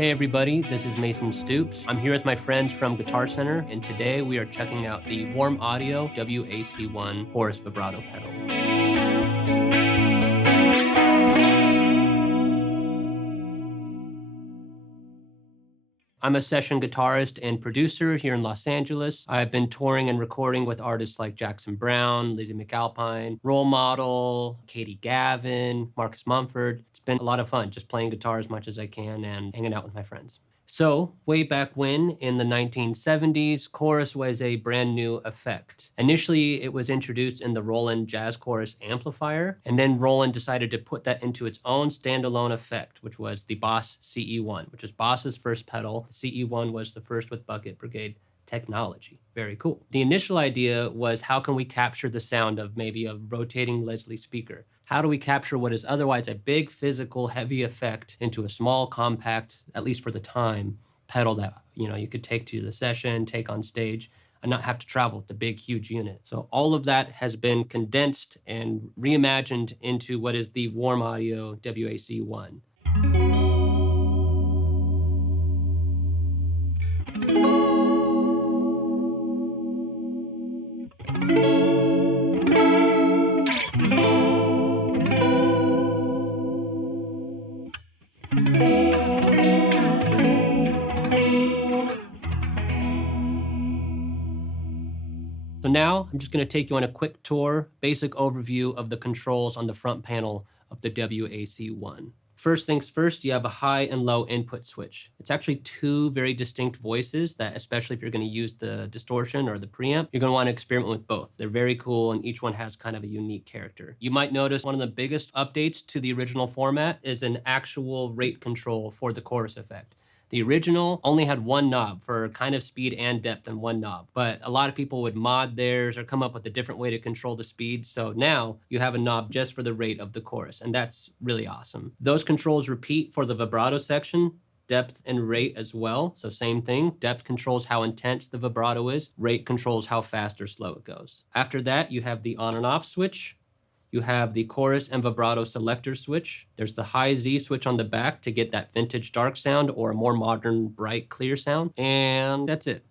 Hey everybody, this is Mason Stoops. I'm here with my friends from Guitar Center, and today we are checking out the Warm Audio WA-C1 Chorus Vibrato pedal. I'm a session guitarist and producer here in Los Angeles. I've been touring and recording with artists like Browne, Lizzy McAlpine, Role Model, Katy Gavin, Marcus Mumford. It's been a lot of fun just playing guitar as much as I can and hanging out with my friends. So, way back when, in the 1970s, chorus was a brand new effect. Initially, it was introduced in the Roland Jazz Chorus amplifier, and then Roland decided to put that into its own standalone effect, which was the Boss CE-1, which is Boss's first pedal. The CE-1 was the first with Bucket Brigade technology. Very cool. The initial idea was, how can we capture the sound of maybe a rotating Leslie speaker? How do we capture what is otherwise a big, physical, heavy effect into a small, compact, at least for the time, pedal that you could take to the session, take on stage, and not have to travel with the big, huge unit? So all of that has been condensed and reimagined into what is the Warm Audio WA-C1. So now I'm just going to take you on a quick tour, basic overview of the controls on the front panel of the WA-C1. First things first, you have a high and low input switch. It's actually two very distinct voices that, especially if you're going to use the distortion or the preamp, you're going to want to experiment with both. They're very cool, and each one has kind of a unique character. You might notice one of the biggest updates to the original format is an actual rate control for the chorus effect. The original only had one knob for kind of speed and depth in one knob, but a lot of people would mod theirs or come up with a different way to control the speed. So now you have a knob just for the rate of the chorus, and that's really awesome. Those controls repeat for the vibrato section, depth and rate as well. So same thing, depth controls how intense the vibrato is, rate controls how fast or slow it goes. After that, you have the on and off switch. You have the chorus and vibrato selector switch. There's the high Z switch on the back to get that vintage dark sound or a more modern bright clear sound. And that's it.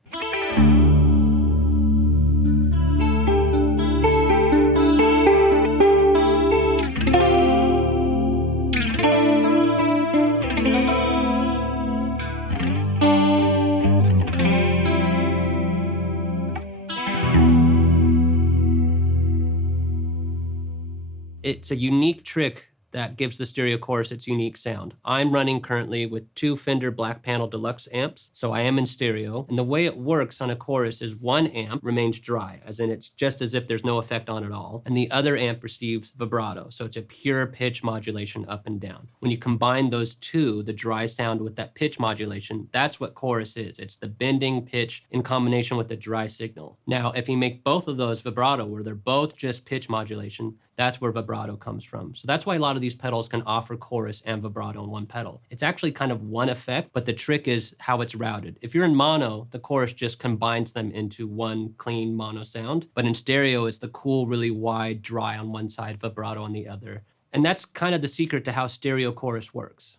It's a unique trick that gives the stereo chorus its unique sound. I'm running currently with two Fender Black Panel Deluxe amps, so I am in stereo. And the way it works on a chorus is one amp remains dry, as in it's just as if there's no effect on at all, and the other amp receives vibrato, so it's a pure pitch modulation up and down. When you combine those two, the dry sound with that pitch modulation, that's what chorus is. It's the bending pitch in combination with the dry signal. Now, if you make both of those vibrato, where they're both just pitch modulation, that's where vibrato comes from. So that's why a lot of these pedals can offer chorus and vibrato in one pedal. It's actually kind of one effect, but the trick is how it's routed. If you're in mono, the chorus just combines them into one clean mono sound. But in stereo, it's the cool, really wide, dry on one side, vibrato on the other. And that's kind of the secret to how stereo chorus works.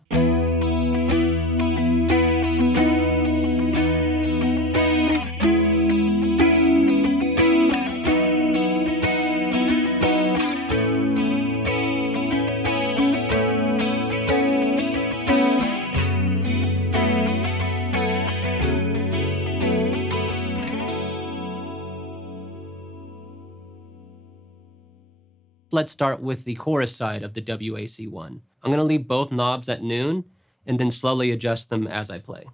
Let's start with the chorus side of the WA-C1. I'm going to leave both knobs at noon and then slowly adjust them as I play.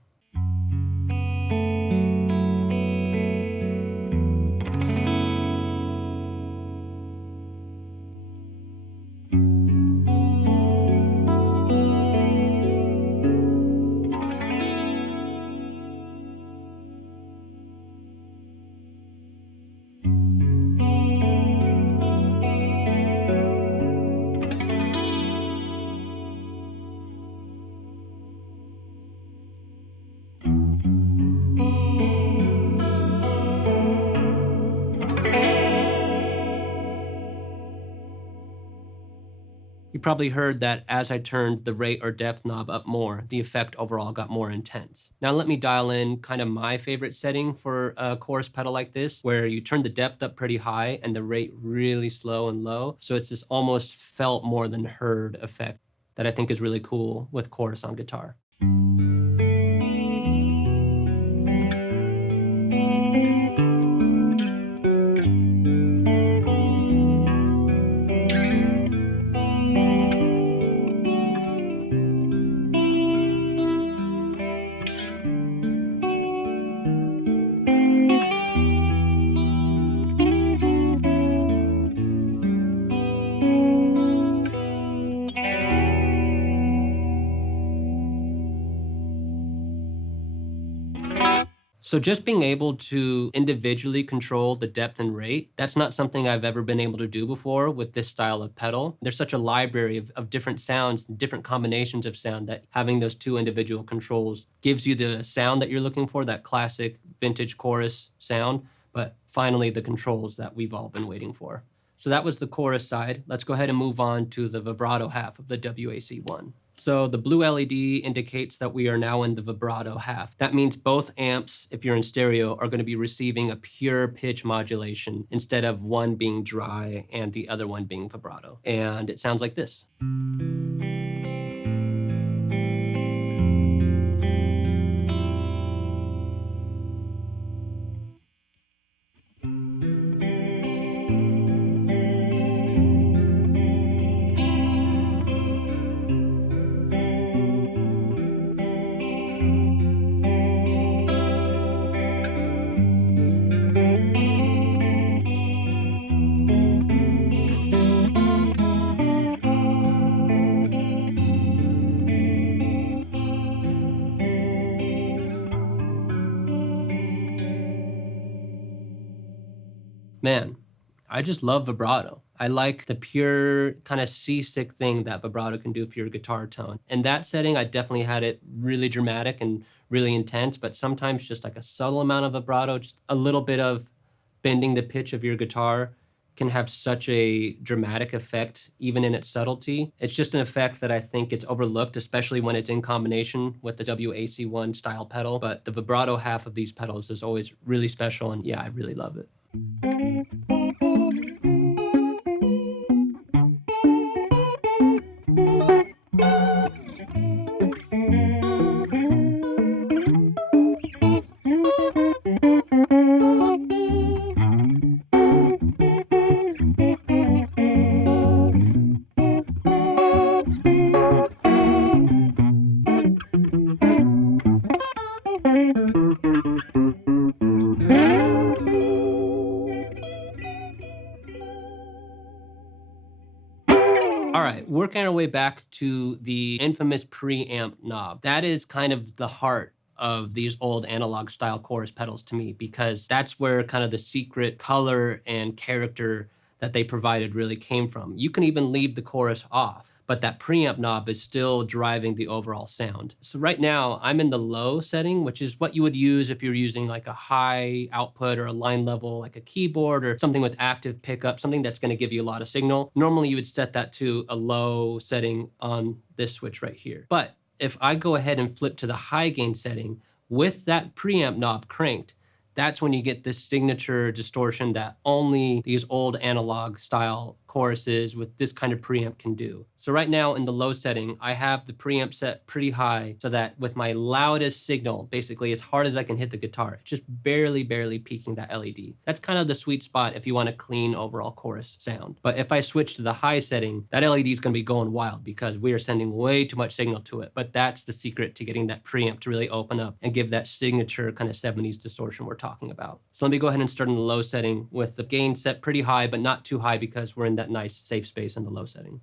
probably heard that as I turned the rate or depth knob up more, the effect overall got more intense. Now let me dial in kind of my favorite setting for a chorus pedal like this, where you turn the depth up pretty high and the rate really slow and low. So it's this almost felt more than heard effect that I think is really cool with chorus on guitar. So just being able to individually control the depth and rate, that's not something I've ever been able to do before with this style of pedal. There's such a library of different sounds and different combinations of sound that having those two individual controls gives you the sound that you're looking for, that classic vintage chorus sound, but finally the controls that we've all been waiting for. So that was the chorus side. Let's go ahead and move on to the vibrato half of the WA-C1. So the blue LED indicates that we are now in the vibrato half. That means both amps, if you're in stereo, are going to be receiving a pure pitch modulation instead of one being dry and the other one being vibrato. And it sounds like this. Man, I just love vibrato. I like the pure kind of seasick thing that vibrato can do for your guitar tone. In that setting, I definitely had it really dramatic and really intense, but sometimes just like a subtle amount of vibrato, just a little bit of bending the pitch of your guitar can have such a dramatic effect, even in its subtlety. It's just an effect that I think gets overlooked, especially when it's in combination with the WA-C1 style pedal. But the vibrato half of these pedals is always really special, and yeah, I really love it. All right, working our way back to the infamous preamp knob. That is kind of the heart of these old analog style chorus pedals to me, because that's where kind of the secret color and character that they provided really came from. You can even leave the chorus off, but that preamp knob is still driving the overall sound. So right now I'm in the low setting, which is what you would use if you're using like a high output or a line level, like a keyboard or something with active pickup, something that's gonna give you a lot of signal. Normally you would set that to a low setting on this switch right here. But if I go ahead and flip to the high gain setting with that preamp knob cranked, that's when you get this signature distortion that only these old analog style choruses with this kind of preamp can do. So right now in the low setting, I have the preamp set pretty high so that with my loudest signal, basically as hard as I can hit the guitar, it's just barely peaking that LED. That's kind of the sweet spot if you want a clean overall chorus sound. But if I switch to the high setting, that LED is gonna be going wild because we are sending way too much signal to it. But that's the secret to getting that preamp to really open up and give that signature kind of 70s distortion we're talking about. So let me go ahead and start in the low setting with the gain set pretty high, but not too high because we're in that nice safe space in the low setting.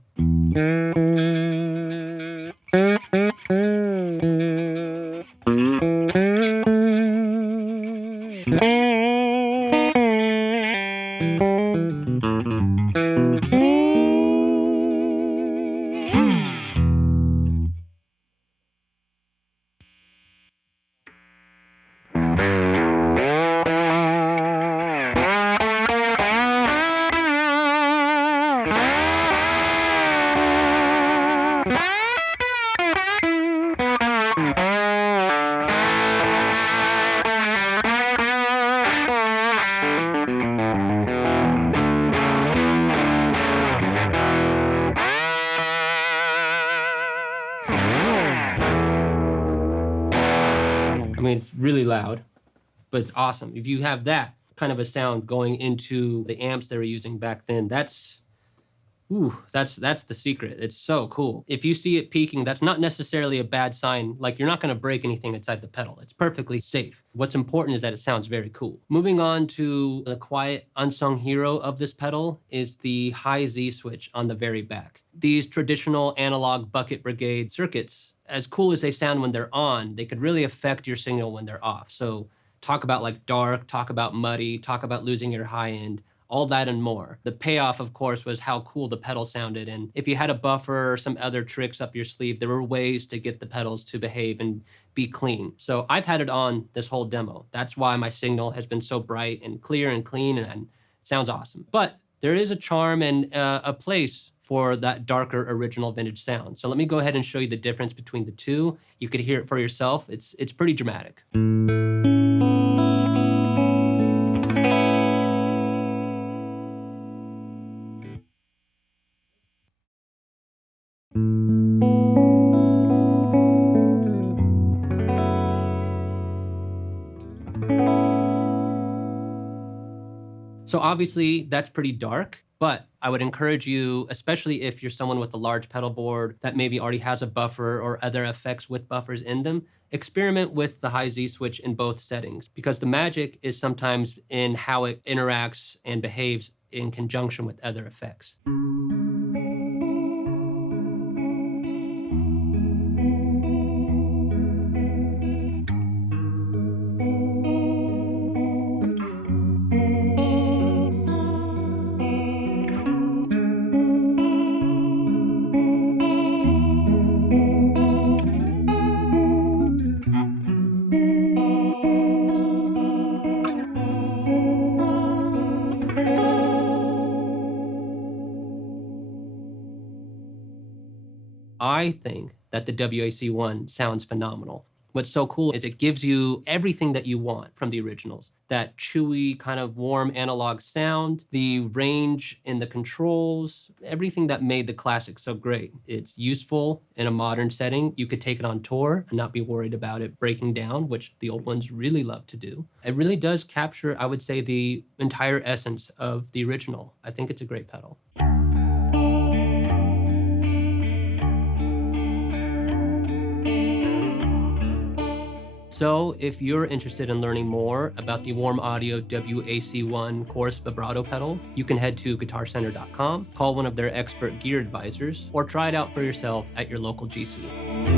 It's really loud, but it's awesome. If you have that kind of a sound going into the amps they were using back then, that's the secret. It's so cool. If you see it peaking, that's not necessarily a bad sign. Like, you're not gonna break anything inside the pedal. It's perfectly safe. What's important is that it sounds very cool. Moving on to the quiet, unsung hero of this pedal is the high Z switch on the very back. These traditional analog bucket brigade circuits, as cool as they sound when they're on, they could really affect your signal when they're off. So talk about like dark, talk about muddy, talk about losing your high end. All that and more. The payoff, of course, was how cool the pedal sounded. And if you had a buffer or some other tricks up your sleeve, there were ways to get the pedals to behave and be clean. So I've had it on this whole demo. That's why my signal has been so bright and clear and clean, and it sounds awesome. But there is a charm and a place for that darker original vintage sound. So let me go ahead and show you the difference between the two. You could hear it for yourself. It's pretty dramatic. So obviously that's pretty dark, but I would encourage you, especially if you're someone with a large pedal board that maybe already has a buffer or other effects with buffers in them, experiment with the high Z switch in both settings, because the magic is sometimes in how it interacts and behaves in conjunction with other effects. I think that the WA-C1 sounds phenomenal. What's so cool is it gives you everything that you want from the originals. That chewy, kind of warm analog sound, the range in the controls, everything that made the classic so great. It's useful in a modern setting. You could take it on tour and not be worried about it breaking down, which the old ones really love to do. It really does capture, I would say, the entire essence of the original. I think it's a great pedal. So if you're interested in learning more about the Warm Audio WA-C1 Chorus Vibrato pedal, you can head to guitarcenter.com, call one of their expert gear advisors, or try it out for yourself at your local GC.